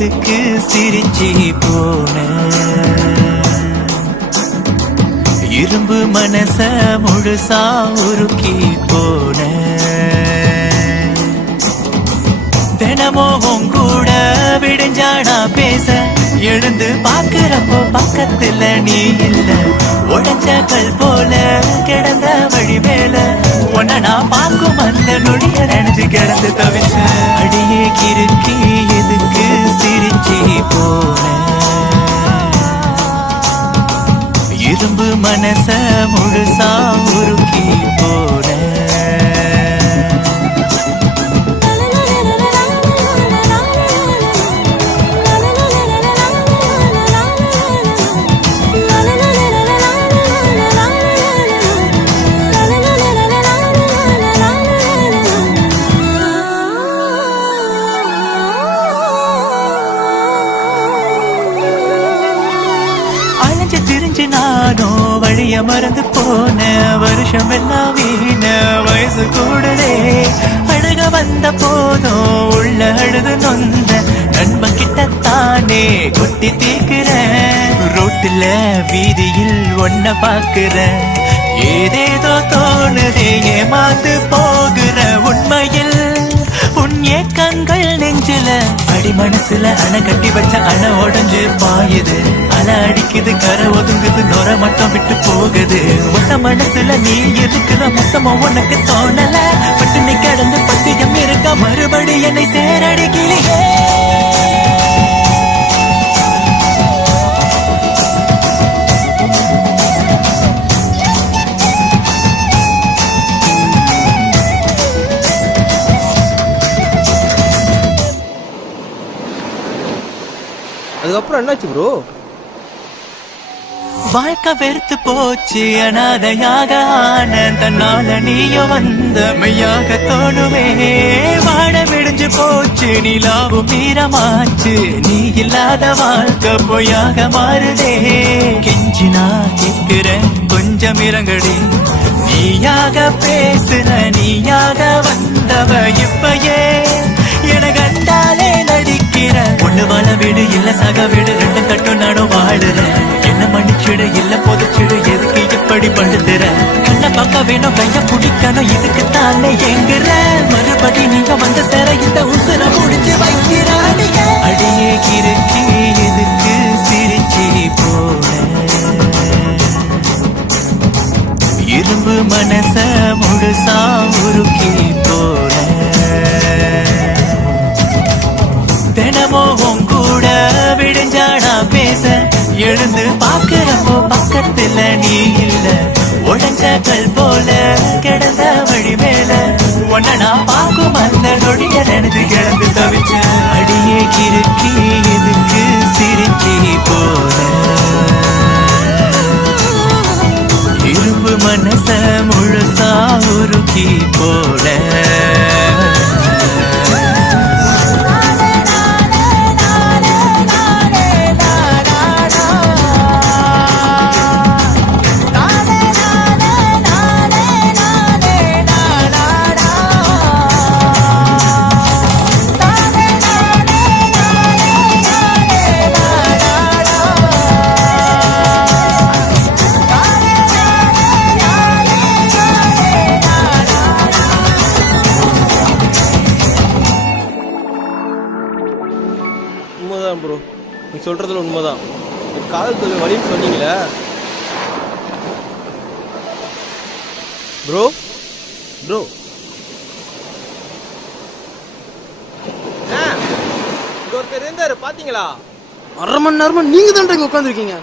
எதுக்கு சிரிச்சி போன இரும்பு மனச முழுசா உருக்கி போன தினமும் கூட விடுஞ்சானா பேச எழுந்து பாக்குறப்போ பக்கத்துல நீ இல்ல உடஞ்ச கல் போல கிடந்த வழி மேல உன்ன நான் பார்க்கும் அந்த நொடிய நினைச்சு கிடந்து தவிச்ச அடியே கிறுக்கி எதுக்கு சிரிச்சி போன இரும்பு மனச முழுசா உருக்கி போன நானோ வழிய மறந்து போன வருஷம் எல்லாம் வீண வயசு கூடலே அழுக வந்த போதும் உள்ள அழுது நொந்த நண்பன் கிட்டத்தானே கொட்டி தீக்குறேன் ரோட்டுல வீதியில் ஒன்ன பாக்குறேன் ஏதேதோ தோணுதே ஏமாந்து போகிற உண்மையில் உன் ஏக்கங்கள் நெஞ்சில அடி மனசுல அணை கட்டி வச்ச அணை உடஞ்சு பாயுது அலை அடிக்குது கரை ஒதுங்குது நொர மட்டும் விட்டு போகுது மொத்த மனசுல நீ இருக்கிற மொத்தமா உனக்கு தோணல பட்டு நீ கடந்து பத்தியம் இருக்க மறுபடி என்னை சேரடிக்கிலேயே அதுக்கப்புறம் என்னாச்சு ப்ரோ? வாழ்க்கை வெறுத்து போச்சு அனாதையாக ஆனந்தனால நீயும் வந்த மெய்யாக தோணுமே வாட விடிஞ்சு போச்சு நிலாவும் மீறமாச்சு நீ இல்லாத வாழ்க்கை பொய்யாக மாறுதே கெஞ்சினா கேட்கிறேன் கொஞ்சம் இறங்கடி நீயாக பேசுற நீயாக வந்தவ இப்பயே என கண்டாலே நடிக்கிற ஒண்ணு வாழ வீடு இல்ல சக வீடு ரெண்டு கட்டும் நானும் வாழுறேன் என்ன மன்னிச்சிடு இல்ல பொதுச்சிடு எதுக்கு இப்படி படுத்துற கண்ண பக்க வேணும் கைய பிடிக்கணும் இதுக்கு தானே எங்குற மறுபடி நீங்க வந்த சேர இந்த உசுர முடிஞ்சு வைக்கிற அடியே கிறுக்கி எதுக்கு சிரிச்சி போன இரும்பு மனச முழுசா உருக்கி போன தினமும் கூட விடுஞ்சானா பேச எழுந்து பாக்குறப்போ பக்கத்துல நீ இல்ல உடஞ்ச கல் போல கிடந்த வழி மேல உன்ன நான் பார்க்கும் அந்த நொடிய நினைச்சு கிடந்து தவிச்ச அடியே கிறுக்கி எதுக்கு சிரிச்சி போன இரும்பு மனச முழுசா உருக்கி போல உண்மைதான் ப்ரோ, நீ சொல்றதுல உண்மைதான். காதல் தொழில் வழின்னு சொன்னீங்களே ப்ரோ. ப்ரோ ஒருத்தர் இருந்தாரு பாத்தீங்களா? 1/2 மணி நேரமா நீங்க தான் உட்காந்துருக்கீங்க.